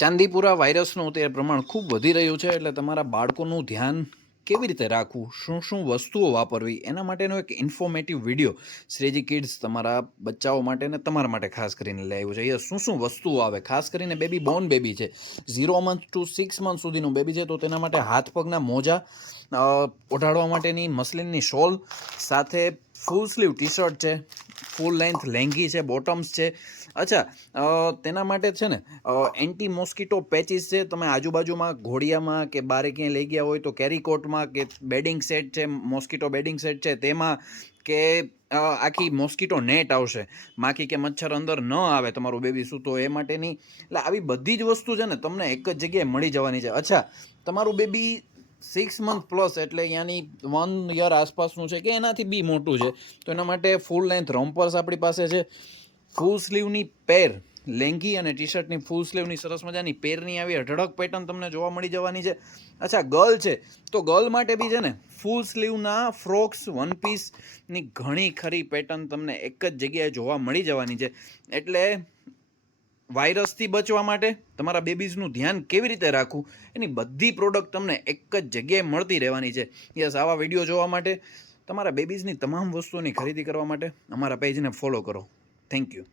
ચાંદીપુરા વાયરસનું અત્યારે પ્રમાણ ખૂબ વધી રહ્યું છે, એટલે તમારા બાળકોનું ધ્યાન કેવી રીતે રાખવું, શું શું વસ્તુઓ વાપરવી, એના માટેનો એક ઇન્ફોર્મેટિવ વિડીયો શ્રેજી કિડ્સ તમારા બચ્ચાઓ માટે ને તમારા માટે ખાસ કરીને લઈ આવ્યું છે. એ શું શું વસ્તુઓ આવે, ખાસ કરીને બેબી બોર્ન બેબી છે, 0 મંથ ટુ 6 મંથ સુધીનું બેબી છે, તો તેના માટે હાથ પગના મોજા, ઓઢાડવા માટેની મસલિનની શોલ, સાથે ફૂલ સ્લીવ ટી શર્ટ છે, ફૂલ લેન્થ લેંગી છે, બોટમ્સ છે. અચ્છા, તેના માટે છે ને એન્ટી મોસ્કીટો પેચીસ છે. તમે આજુબાજુમાં ઘોડિયામાં કે બારે ક્યાંય લઈ ગયા હોય તો કેરીકોટમાં, કે બેડિંગ સેટ છે, મોસ્કીટો બેડિંગ સેટ છે તેમાં, કે આખી મોસ્કીટો નેટ આવશે, માખી કે મચ્છર અંદર ન આવે તમારું બેબી સૂતો એ માટેની. એટલે આવી બધી જ વસ્તુ છે ને તમને એક જ જગ્યાએ મળી જવાની છે. અચ્છા, તમારું બેબી 6 મંથ પ્લસ એટલે યાની 1 યર આસપાસનું છે કે એનાથી બી મોટું છે, તો એના માટે ફૂલ લેન્થ રોમ્પર્સ આપણી પાસે છે. ફૂલ સ્લીવની પેર, લેંગી અને ટી શર્ટની ફૂલ સ્લીવની સરસ મજાની પેરની આવી અઢળક પેટર્ન તમને જોવા મળી જવાની છે. અચ્છા, ગર્લ છે તો ગર્લ માટે બી છે ને ફૂલ સ્લીવના ફ્રોક્સ, વન પીસની ઘણી ખરી પેટર્ન તમને એક જ જગ્યાએ જોવા મળી જવાની છે. એટલે વાયરસથી બચવા માટે, તમારા બેબીઝનું ધ્યાન કેવી રીતે રાખવું, એની બધી પ્રોડક્ટ તમને એક જ જગ્યાએ મળતી રહેવાની છે. યસ, આવા વિડીયો જોવા માટે, તમારા બેબીઝની તમામ વસ્તુઓની ખરીદી કરવા માટે અમારા પેજને ફોલો કરો. Thank you.